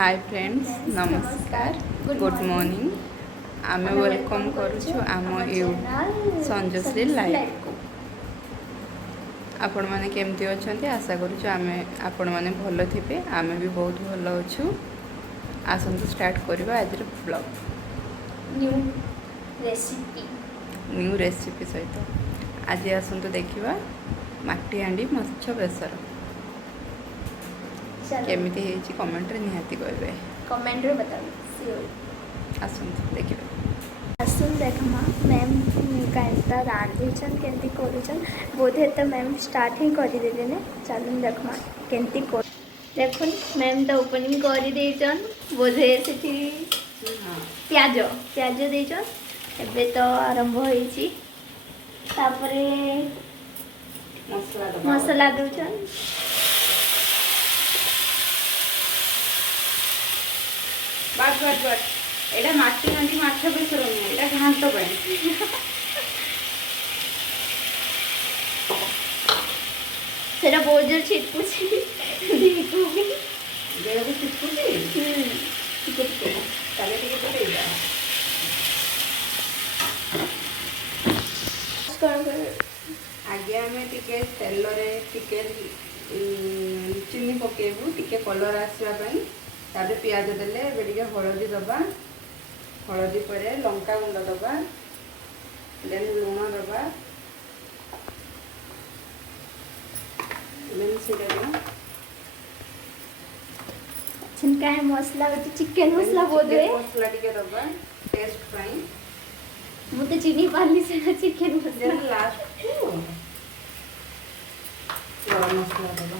Hi friends नमस्कार good morning आम welcome करुछु आम यू संजश्री लाइव को आपण मैंने केमती अच्छा आशा करुछु आमे आपण मैंने भल थे आमे भी बहुत भल अच्छु आसतु स्टार्ट करवा आज ब्लॉग न्यू रेसिपी सहित आज आसतु देखा माटी हांडी माछ बेसर केमिति हेची कमेंट रे निहाती कहबे कमेंट रे बताओ आसतु देखिबे आसुन देखमा मैम काइटा रांधीछन केंती करूछन बोधे तो मैम स्टार्ट ही करि देले ने चलुन देखमा केंती कर देखुन मैम तो ओपनिंग करि देछन बोधे सेठी प्याज प्याज देछन एबे तो आरंभ होईची तापरे मसाला दोछन बाट बाट बाट एटा माटी हांडी माछ बेसर नहीं एटा घांट पे सेटा बहुत जोर छिटकुची देखू भी देह को छिटकुची टिके टिके ताले टिके तो देइबा आगे आमे टिके तेल रे टिके चीनी पकेबू टिके कलर आसवा पई तारे प्याज देले बेडिके हळदी दबा हळदी परे लंका गुंड दबा देन लूण दबा देन सिरा छिनका मसला तो चिकन मसला बोले मसला टिके दबा टेस्ट पाई मुते चीनी पाली से चिकन मसला लास्ट गरम मसला दबा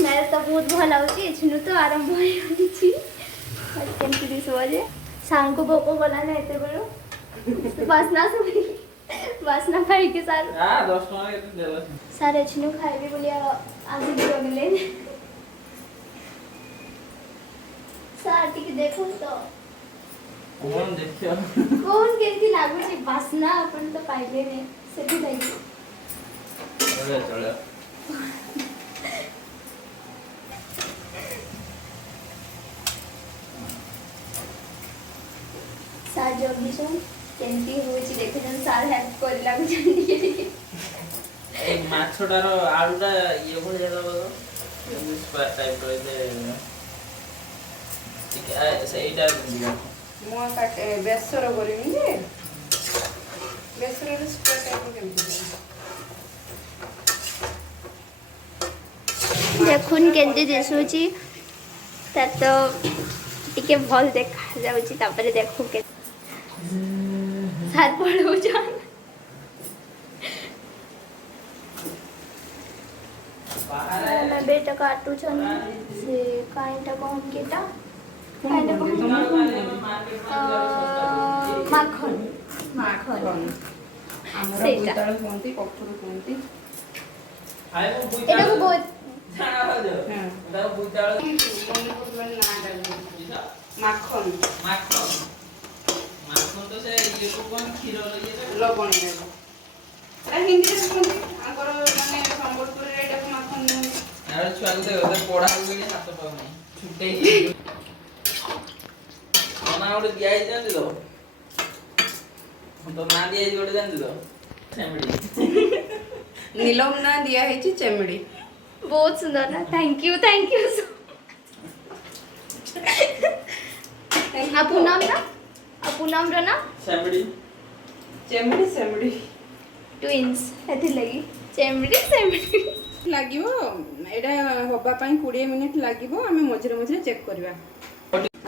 स्मेल तो बहुत भल आउची छिनु तो आरंभ होई छी और केमती दिस बजे सांग को भोको गला ना एते बरो वासना सुनी वासना खाई के सार हां 10 टका एते देला सारे छिनु खाइबे बोलिया आज भी लगले साटी के देखो तो कौन देखियो कौन केमती लागु छी वासना अपन तो पाइले ने सेठी लागी चले चले सार जगिसन केमती होची देखन सार हेल्प कर लागु जंदी ए माछटार आलुटा ये भले दबो स्क्वायर टाइप रो दे ठीक है सेटा दिया मुआ काटे बेसर करिमी जे बेसर रे स्क्वायर टाइप केमती देखुन केंती दिसुची त तो टिके भल देखा जाउची तापरे देखु के साथ पड़ो जान मैं बेटा काटू छन से काइटा कोन केटा काइटा माखन माखन हमरा बुइताळ कोंती कखुर कोंती आए वो एटा को बहुत जाना हो जो एटा बुइताळ मणिपुर ना डाल माखन माखन माखन तो से ये को कोन खीर लगे लबण देबो एटा हिंदी रे कोंती आकर माने संबलपुर रे एटा माखन यार छुआ को देखो पढ़ा हो गई हाथ पाव नहीं छुट्टे खाना उड़ दिया ही जान दो तो ना दिया ही उड़ जान दो चेमड़ी नीलम ना दिया है ची चेमड़ी बहुत सुंदर ना थैंक यू आपू नाम रो ना चेमड़ी चेमड़ी चेमड़ी ट्विन्स एथि लगी चेमड़ी लागिवो एटा होबा पई 20 मिनिट लागिवो हमें मझरे मझरे चेक करबा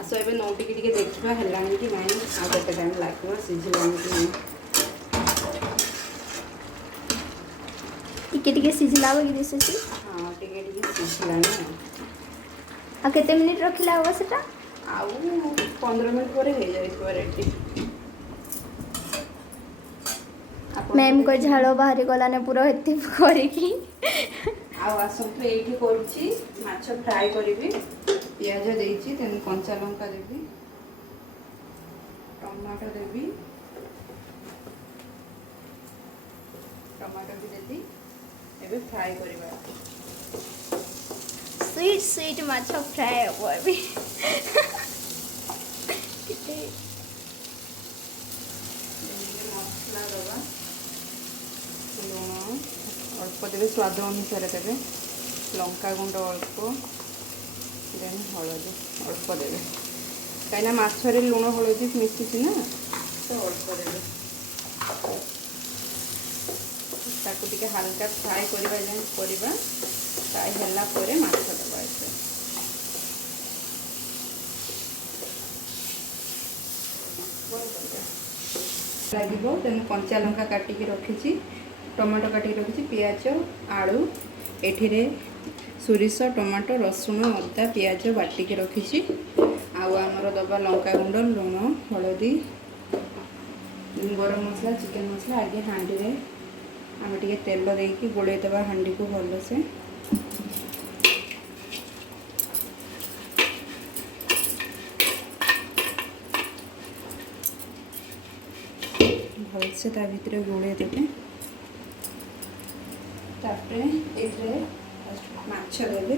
आसो एबे नौ टिके टिके देखबा हलानी कि नाही आ केते टाइम लागिवो सिझलानी कि नाही टिके सिझला बगी दिसुची हां टिके टिके सिझलानी आ केते मिनिट रखिला हो सेटा आउ 15 मिनिट परे हे जाई रेडी मैम को झाड़ो बाहरी गला ने पूरा हेती करी की आउ आसंतु एठी करूची माछ फ्राई करबी प्याज देइची तेन कंचा लंका देबी टमाटर देबी टमाटर भी देबी एबे फ्राई करबा स्वीट स्वीट माछ फ्राए हम अभी मसला दबा लुण अल्प देवे स्वाद अनुसार देवे लंका गुंड अल्प देन हलदी अल्प देवे कहीं माछरे लुण हलदी मिशुची ना तो अल्प देवे ताकू टिके हल्का फ्राए करवा फ्राए होला परे माछ दबा एसे लगे तेणु कंचा लंका काटिकी रखी टमाटो काटिकी रखी पियाज आलू एठिरे सोरिष टमाटो रसुण अदा पियाज बाटिकी रखी आमर दबा लंका गुंड लुण हलदी गरम मसला चिकेन मसला आगे हांडी रे आम टे तेल देकी गोले दबा हांडी को भलसे भलसे ता भितर गोले देवे तापरे माछ देवे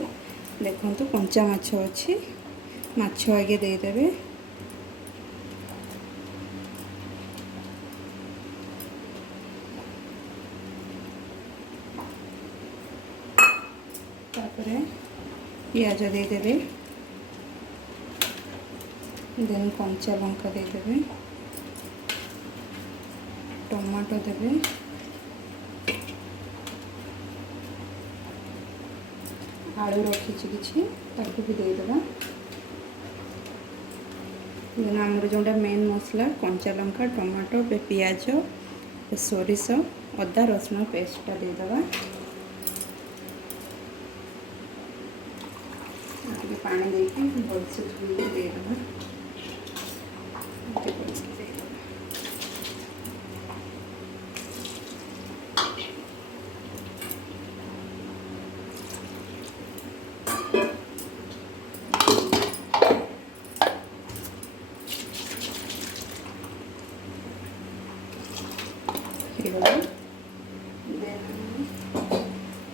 देखो कंचा माछ अच्छी माछ आगे देदेवे तापरे पियाज देदेवे देन कंचा लंका देदेवे टमाटो देवे आलू रखी किसी ताकू भी देदेवा देन आमर जोटा मेन मसला कंचा लंका टमाटो पियाज सोरिष अदा रसुण पेस्टा देदेवा पानी देके भलसे धोई देदेवा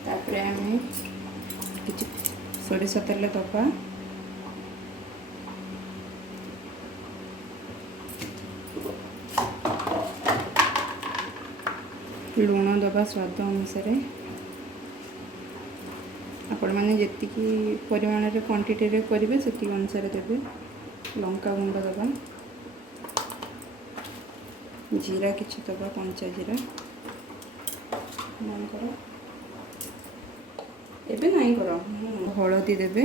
तापरे आम सोरिष तेल दबा लुण दबा स्वाद अनुसार आपण मैंने जी परिमाण क्वांटिटी करेंगे से अनुसार देवे लंका गुंड दबा जीरा किसी दबा कंचा जीरा एबे नहीं कर हलदी देवे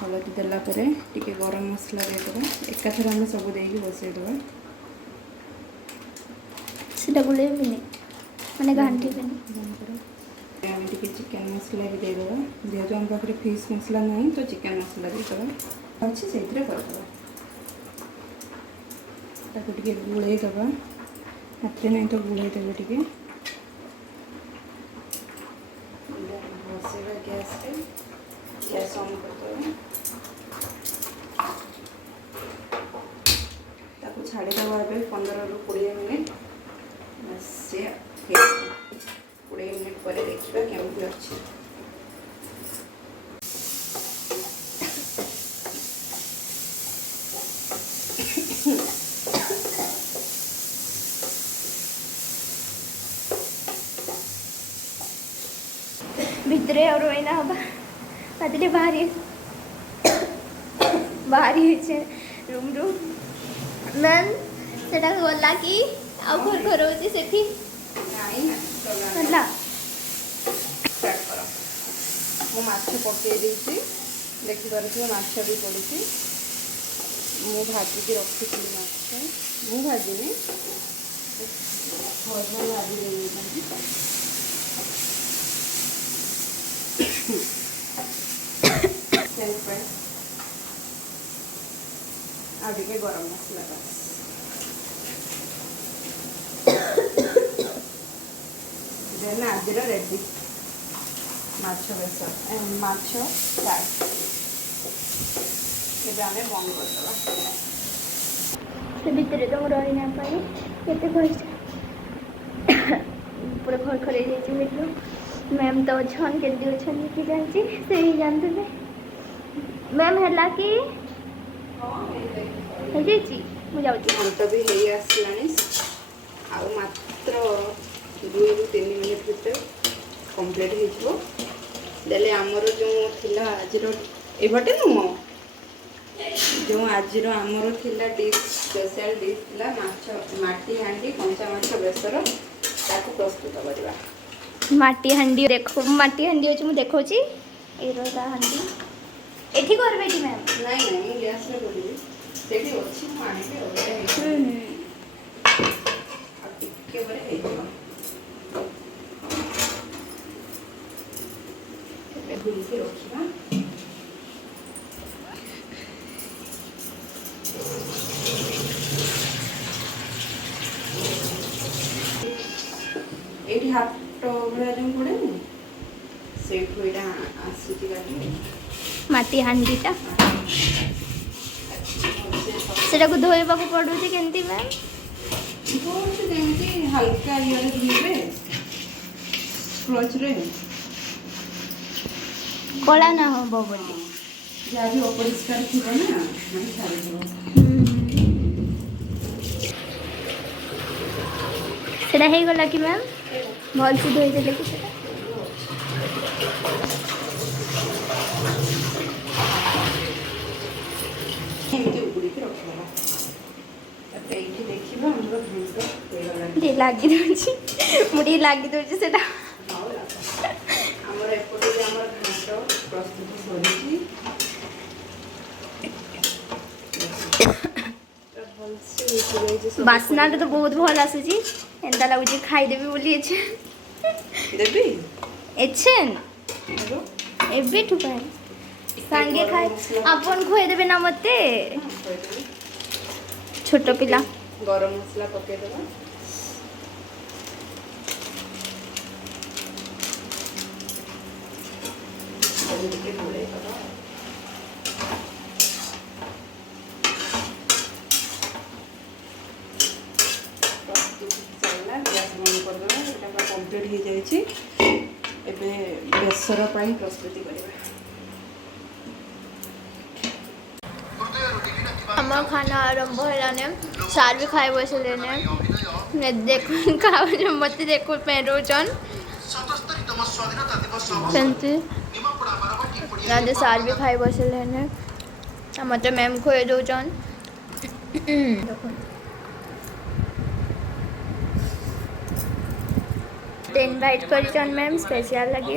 हलदी देला परे टिके गरम मसला देदेवा एकाथर आम सब देकी बसईदेवा सेटा गुलेबी माने घांटी आम टिके चिकेन मसला भी देदेवा जेहेतु आम पाखे फिश मसला नहीं तो चिकेन मसला देदेवा अच्छे से करदेवा ताको टिके गुड़े दबा हाथ नहीं तो गुड़े देवे टिके बसेगा गैस ऑन करदेवा ताको छाड़ीदेवा 15 ରୁ 20 मिनट से 20 मिनट पर देखा केमती अच्छी भितरे और एना हवा बादले बाहरी रूम रू मैम सेटा गला कि आउ घर घर होची सेठी होला मु माछ पकई देती देखी पारे माछ भी पड़ी मु भाजिकी रखी माछ मु भाजिनी हजबैंड भाजी दे आगे गरम मसला देन आज रेडी माछ बेसर माछ फ्राए ये आम बंद करदे से भितर तो रही ना पाए केते कष्ट पूरा घर खरे वीडियो मैम तो छन केंदी छन कि जानची से ही जानते ने मैम हला कि हे जी मु जाउची ଘାଣ୍ଟ ବି ହେଇ ଆସିଲାଣି ଆଉ ମାତ୍ର 2 ରୁ 3 ମିନିଟ୍ ଭିତରେ କମ୍ପ୍ଲିଟ୍ ହେଇଯିବ। ଦେଲେ ଆମର ଯେଉଁ ଥିଲା ଆଜିର ଏପଟେ ନୁହଁ ଯେଉଁ ଆଜିର ଆମର ଥିଲା ଡିଶ୍ ସ୍ପେଶାଲ ଡିଶ୍ ଥିଲା ମାଟି ହାଣ୍ଡି କଞ୍ଚା ମାଛ ବେସର ତାକୁ ପ୍ରସ୍ତୁତ କରିବା। माटी हांडी देखो माटी हांडी अछि मु देखौची एरोदा हांडी एठी करबे कि मैम ନାଇଁ ନାଇଁ ମୁଁ ଗ୍ୟାସ୍ରେ କରିବି ସେଇଠି ଅଛି ମୁଁ ଆଣିବି ଆଉ ଟିକେ ପରେ ହେଇଯିବ। ଏବେ ଘୁରିକି ରଖିବା। ଏଇଠି ହାତ ଭଳିଆ ଯେଉଁ ପଡ଼େନି ସେଇଠୁ ଏଇଟା ଆସୁଛି କାଟି माटी हांडीटा सेटा को धोइबा को पडुची केंती मैम ବହୁତ ଯେମିତି ହାଲକା ଇଏରେ ଧୋଇବେ କ୍ଲଚରେ कला ना हो बोली ଯାହା ବି ଅପରିଷ୍କାର ଥିବ ନା ମାନେ ଛାଡ଼ିଯିବ। सेटा हे गला कि मैम भल से धोई देले कि सेटा ଏମିତି ଉଗୁଡ଼ିକି ରଖିଦେବା। ତାପରେ ଏଇଠି ଦେଖିବା ଆମର ଘାଣ୍ଟ ହେଇଗଲାଣି। ଟିକେ ଲାଗି ଦଉଛି ମୁଁ ଟିକେ ଲାଗି ଦଉଛି ସେଟା ଆମର ଏପଟେ ବି ଆମର ଘାଣ୍ଟ ପ୍ରସ୍ତୁତ ସରିଛି। ଭଲସେ ହେଇଯାଇଛି ସବୁ बासना तो ପରିବା। बहुत भल आସୁଛି एंता लागुଛି खाई देबी बोली एछे ଦେବି एछेन ହେଲୋ एबे ठुपाय सांगे खाए आपन खोई देबे ना मते छोट पिला ଗରମ ମସଲା ପକେଇଦେବା। ସବୁ ଟିକେ ଗୋଳେଇଦେବା। ଚାଲିଲା ଗ୍ୟାସ୍ ବନ୍ଦ କରିଦେବା। ଏଇଟା ପୁରା କମ୍ପ୍ଲିଟ୍ ହେଇଯାଇଛି। ଏବେ ବେସର ପାଇଁ ପ୍ରସ୍ତୁତି କରିବା। हमर खाना आरंभ होलाने सार भी खाए बसले ने देखो खाओ मते देखो पेरोजन सेंती यादे सार भी खाए बसले ने मते मैम खोए दोजन देखो इनवाइट करिचन मैम स्पेशल लगे